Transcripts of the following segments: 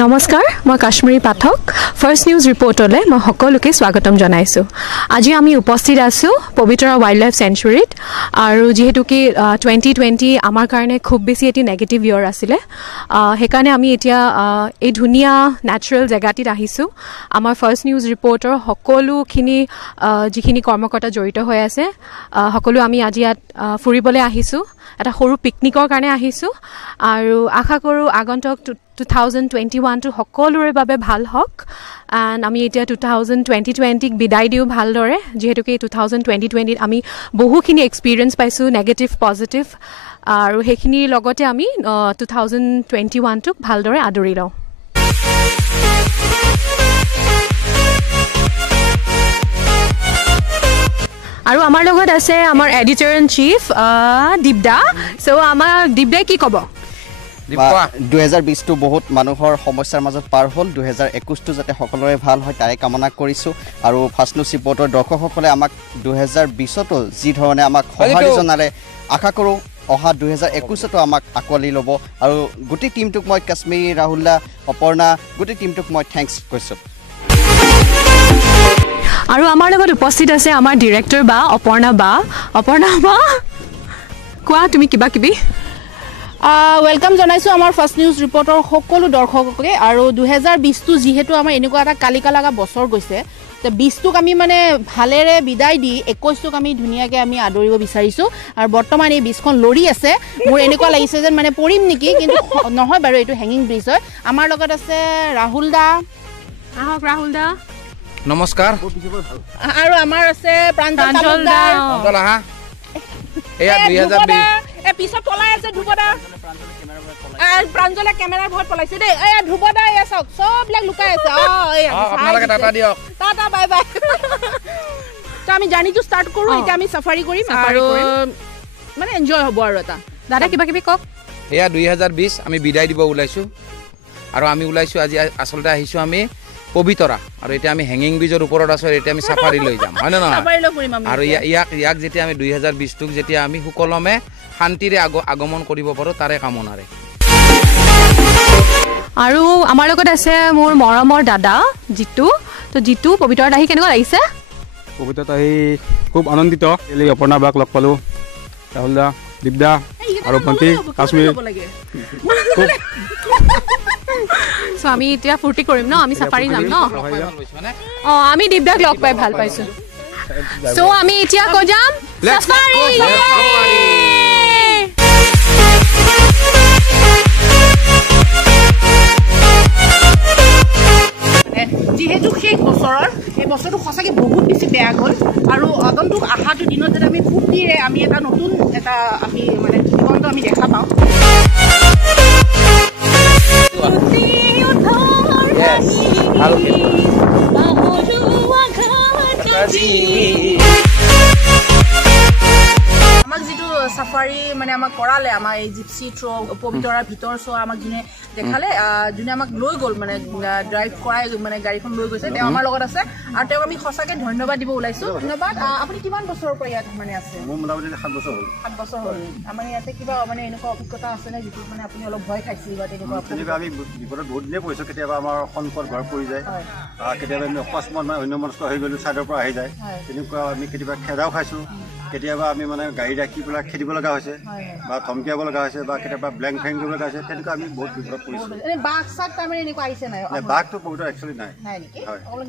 নমস্কাৰ মই কাশ্মীৰী পাঠক first news ৰিপৰ্টলৈ মই সকলোকে স্বাগতম জনাইছোঁ আজি আমি উপস্থিত আছোঁ পবিতৰা ৱাইল্ড লাইফ চেঞ্চুৰীত আৰু যেহেতু কি 2020 আমাৰ কাৰণে খুব বেছি এটি নেগেটিভ ইয়াৰ আছিলে সেইকাৰণে আমি এতিয়া এই ধুনীয়া নেচাৰেল জেগাটিত আহিছোঁ আমাৰ ফাৰ্ষ্ট নিউজ ৰিপৰ্টৰ সকলোখিনি যিখিনি কৰ্মকৰ্তা জড়িত হৈ আছে সকলো আমি আজি ইয়াত ফুৰিবলৈ আহিছোঁ এটা সৰু পিকনিকৰ কাৰণে আহিছোঁ আৰু আশা কৰোঁ আগন্তুক 2021 টো সকলোৰে বাবে ভাল হওক এণ্ড আমি এতিয়া 2020ক বিদায় দিওঁ ভালদৰে যিহেতু কি 2020ত আমি বহুখিনি এক্সপিৰিয়েঞ্চ পাইছোঁ নেগেটিভ পজিটিভ আৰু সেইখিনিৰ লগতে আমি 2021টোক ভালদৰে আদৰি লওঁ আৰু আমাৰ লগত আছে আমাৰ এডিটৰ ইন চিফ দীপদা সো আমাৰ দীপদাই কি ক'ব 2020 টো বহুত মানুহৰ সমস্যাৰ মাজত পাৰ হ'ল 2021 টো যাতে সকলোৰে ভাল হয় তাৰে কামনা কৰিছোঁ আৰু ফাৰ্ষ্ট নিউজ ৰিপৰ্টৰ দৰ্শকসকলে আমাক 2020 টো যি ধৰণে আমাক সঁহাৰি জনালে আশা কৰোঁ অহা 2021 টো আমাক আকোৱালি ল'ব আৰু গোটেই টিমটোক মই কাশ্মীৰী ৰাহুলদা অপৰ্ণা গোটেই টিমটোক মই থেংকছ কৈছোঁ আৰু আমাৰ লগত উপস্থিত আছে আমাৰ ডিৰেক্টৰ বা অপৰ্ণা বা কোৱা তুমি কিবা কিবি ওয়েলকাম জনাইছোঁ আমাৰ ফাৰ্ষ্ট নিউজ ৰিপৰ্টৰ সকলো দৰ্শককে আৰু 2020 টো যেহেতু আমাৰ এনেকুৱা এটা কালিকা লগা বছৰ গৈছে তো 20 টোক আমি মানে ভালেৰে বিদায় দি 21 টোক আমি ধুনীয়াকৈ আমি আদৰিব বিচাৰিছোঁ আৰু বৰ্তমান এই 20খন লৰি আছে মোৰ এনেকুৱা লাগিছে যেন মানে পৰিম নেকি কিন্তু নহয় বাৰু এইটো হেঙিং ব্ৰিজ হয় আমাৰ লগত আছে ৰাহুলদা আহক ৰাহুলদা নমস্কাৰ আৰু আমাৰ আছে প্ৰাঞ্জল দা আহা এয়া 2020 এ পিছত পলাই আছে ধ্ৰুৱদা প্ৰাঞ্জলে কেমেৰাৰ ভয়ত পলাইছে দেই এ ধ্ৰুৱদা এয়া চাওক চববিলাক লুকাই আছে আপোনালোকে টাটা দিয়ক টাটা বাই বাই তো আমি জাৰ্নিটো ষ্টাৰ্ট কৰোঁ এতিয়া আমি চাফাৰী কৰিম আৰু মানে এনজয় হ'ব আৰু এটা দাদা কিবা কিবি কওক এয়া 2020 আমি বিদায় দিব ওলাইছোঁ আৰু আমি ওলাইছোঁ আজি আচলতে আহিছোঁ আমি পবিতৰা আৰু এতিয়া আমি হেঙিং ব্ৰিজৰ ওপৰত আছোঁ এতিয়া আমি চাফাৰী লৈ যাম হয় নে নহয় আৰু ইয়াক যেতিয়া আমি 2020 টোক যেতিয়া আমি সুকলমে শান্তিৰে আগমন কৰিব পাৰোঁ তাৰে কামনাৰে আৰু আমাৰ লগত আছে মোৰ মৰমৰ দাদা জিতু তো জিতু পবিতৰাত আহি কেনেকুৱা লাগিছে পবিতৰাত আহি খুব আনন্দিত অপৰ্ণা বাক লগ পালোঁ ৰাহুলদা দীপদা আৰু ভণ্টি কাশ্মীৰ সো আমি এতিয়া ফূৰ্তি কৰিম ন আমি চাফাৰী যাম ন আমি দীপদাক লগ পাই ভাল পাইছোঁ সো আমি এতিয়া কৈ যাম চাফাৰী যিহেতু শেষ বছৰৰ এই বছৰটো সঁচাকৈ বহুত বেছি বেয়া গ'ল আৰু আগন্তুক আহাটো দিনত যাতে আমি ফূৰ্তিৰে আমি এটা নতুন এটা আমি মানে জীৱনটো আমি দেখা পাওঁ আমাক যিটো চাফাৰী মানে আমাক কৰালে আমাৰ এই জিপচি থ্ৰ' পবিতৰাৰ ভিতৰ চোৱা আমাক যোনে দেখালে যোনে আমাক লৈ গ'ল মানে ড্ৰাইভ কৰাই মানে গাড়ীখন লৈ গৈছে তেওঁ আমাৰ লগত আছে আৰু তেওঁক আমি সঁচাকৈ ধন্যবাদ দিব ওলাইছোঁ ধন্যবাদ আপুনি কিমান বছৰৰ পৰা ইয়াত মানে আছে মোৰ মোটামুটি 7 বছৰ হ'ল 7 বছৰ হ'ল আমাৰ ইয়াতে কিবা মানে এনেকুৱা অভিজ্ঞতা আছেনে যিটো মানে আপুনি অলপ ভয় খাইছিল বা তেনেকুৱা আমি বিপদত বহুত দিনে পৰিছোঁ কেতিয়াবা আমাৰ সন্মুখত ঘৰ পৰি যায় কেতিয়াবা আমি অকস্মাত মানে অন্যমনস্ক হৈ গ'লোঁ ছাইডৰ পৰা আহি যায় তেনেকুৱা আমি কেতিয়াবা খেদাও খাইছোঁ কেতিয়াবা আমি মানে গাড়ী ৰাখি পেলাই খেদিব লগা হৈছে বা ধমকিয়াব লগা হৈছে বা কেতিয়াবা ব্লেংক ফেং কৰিব লগা হৈছে তেনেকুৱা আমি বহুত বিপদত পৰিছোঁ বাঘ চাক তাৰমানে এনেকুৱা আহিছে নাই বাঘটো পবিতৰা একচুৱেলি নাই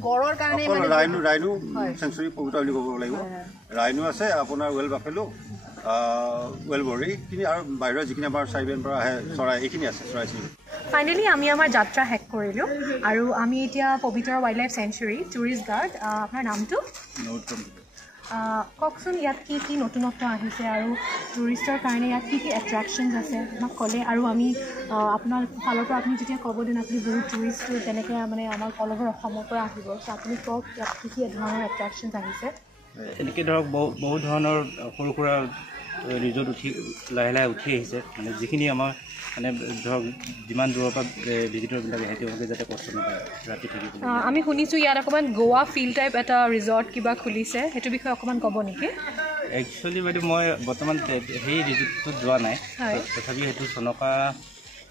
গড়ৰ কাৰণে ৰাইনো চেঞ্চুৰী পবিতৰা বুলি ক'ব লাগিব ৰাইনো আছে আপোনাৰ ৱেল বাফেলো ৱেল বৰী এইখিনি আৰু বাহিৰৰ যিখিনি আমাৰ চাৰিবেন পৰা আহে চৰাই এইখিনি আছে চৰাই চিৰিকটি ফাইনেলি আমি আমাৰ যাত্ৰা শেষ কৰিলোঁ আৰু আমি এতিয়া Pobitora wild life century tourist guard আপোনাৰ নামটো কওকচোন ইয়াত কি কি নতুনত্ব আহিছে আৰু টুৰিষ্টৰ কাৰণে ইয়াত কি কি এট্ৰেকশ্যনছ আছে আমাক ক'লে আৰু আমি আপোনাৰ ফালৰ পৰা আপুনি যেতিয়া ক'ব দিন আপুনি বহুত টুৰিষ্ট তেনেকৈ মানে আমাৰ অল অভাৰ অসমৰ পৰা আহিব ত' আপুনি কওক ইয়াত কি কি ধৰণৰ এট্ৰেকশ্যনছ আহিছে এনেকৈ ধৰক বহুত ধৰণৰ সৰু সুৰা ৰিজৰ্ট লাহে লাহে উঠি আহিছে মানে যিখিনি আমাৰ মানে ধৰক যিমান দূৰৰ পৰা ভিজিটৰবিলাকে আহে তেওঁলোকে যাতে কষ্ট নাপায় ৰাতি থাকিব আমি শুনিছোঁ ইয়াত অকণমান গোৱা ফিল টাইপ এটা ৰিজৰ্ট কিবা খুলিছে সেইটো বিষয়ে অকণমান ক'ব নেকি একচুৱেলি বাইদেউ মই বৰ্তমান সেই ৰিজৰ্টটোত যোৱা নাই তথাপি সেইটো চনকা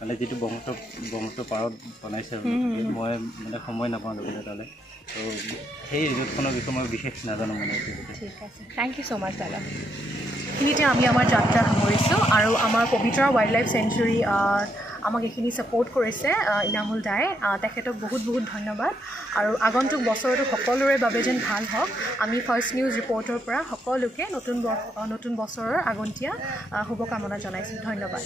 মানে যিটো ব্ৰহ্মপুত্ৰ পাৰত বনাইছে মই মানে সময় নাপাওঁ যাবলৈ তালৈ তো সেই ৰিজৰ্টখনৰ বিষয়ে মই বিশেষ নাজানো মানে ঠিক আছে থেংক ইউ ছ' মাছ দাদা এইখিনিতে আমি আমাৰ যাত্ৰা সামৰিছোঁ আৰু আমাৰ পবিতৰা ৱাইল্ড লাইফ চেঞ্চুৰী আমাক এইখিনি ছাপোৰ্ট কৰিছে ইনামুল দাই তেখেতক বহুত বহুত ধন্যবাদ আৰু আগন্তুক বছৰটো সকলোৰে বাবে যেন ভাল হওক আমি ফাৰ্ষ্ট নিউজ ৰিপৰ্টৰ পৰা সকলোকে নতুন বছৰৰ আগন্তীয়া শুভকামনা জনাইছোঁ ধন্যবাদ